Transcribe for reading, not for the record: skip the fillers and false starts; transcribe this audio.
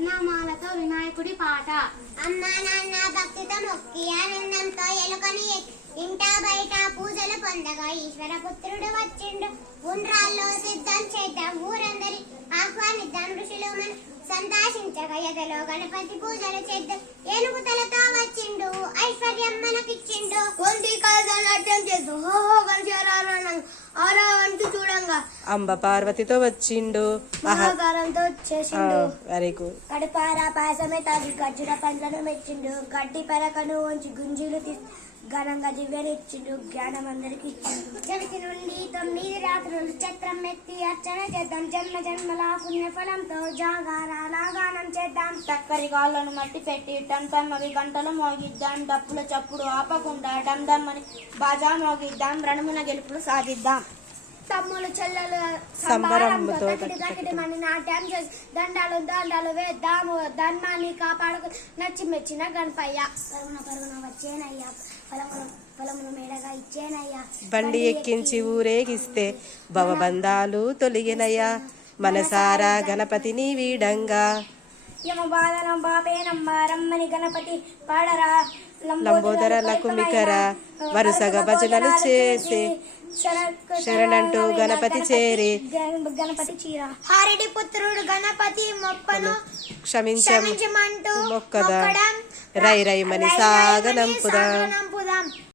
సహస్రనామాలతో వినాయకుడి పాట. అమ్మా నాన్న భక్తితో మొక్కి ఆనందంతో ఎలుకని ఇంటా బయట పూజలు పొందగా ఈశ్వర పుత్రుడు వచ్చిండు. ఉండ్రాల్లో సిద్ధం చేద్దాం, ఊరందరి ఆహ్వానిద్దాం, ఋషులు మన సంతోషించగా ఎదలో గణపతి పూజలు చేద్దాం. ఏనుగు తలతో వచ్చిండు, ఐశ్వర్యం మనకిచ్చిండు. ఒంటి కాలుగా నాట్యం చేస్తూ హోహో కలిసి ఆరా అంటూ చూడంగా అంబ పార్వతితో వచ్చిండు. మహాకారంతో చేసిండు. Very good. కడిపార పాయసమే తాగి గజ్జుల పండ్లను మెచ్చిండు. గడ్డి పరకను ఉంచి గుంజీలు ఘనంగా దివ్యనిచ్చిండు. జ్ఞానం అందరికి ఇచ్చిండు. జగతి నుండి 9 రాత్రులు చక్రం ఎత్తి అర్చన చేద్దాం. జన్మ జన్మల పుణ్య ఫలంతో జాగారాల గానం చేద్దాం. చక్కరి కాళ్ళను మట్టి పెట్టి టంటమ్మవి గంటలు మోగిద్దాం. డప్పుల చప్పుడు ఆపకుండా డమ్డమ్మని బాజా మోగిద్దాం. రణమున గెలుపులు సాధిద్దాం. తమ్ములు చెల్లెలు సంబరంతో గట్టి మని నాట్యం చేసి దండాలు దండాలు వేద్దాము. ధర్మాన్ని కాపాడుకు నచ్చి మెచ్చిన గణపయ్య. పరుగున వచ్చేనయ్యా, పొలములు మేడగా ఇచ్చేనయ్యా. బండి ఎక్కించి ఊరేగిస్తే భవబంధాలు తొలగినయ్యా. మనసారా గణపతిని వీడంగా యమబాదనం బాపేనమ్మ రమ్మని గణపతి పాడరా. లంబోదర లకుమికర వరుసగా భజనలు చేసి శరణంటూ గణపతి చేరి గణపతి చీర హారెడి పుత్రుడు గణపతి మొప్పను క్షమించమంటూ మొక్కడం మొక్కదా రై రైమని సాగనంపుదా.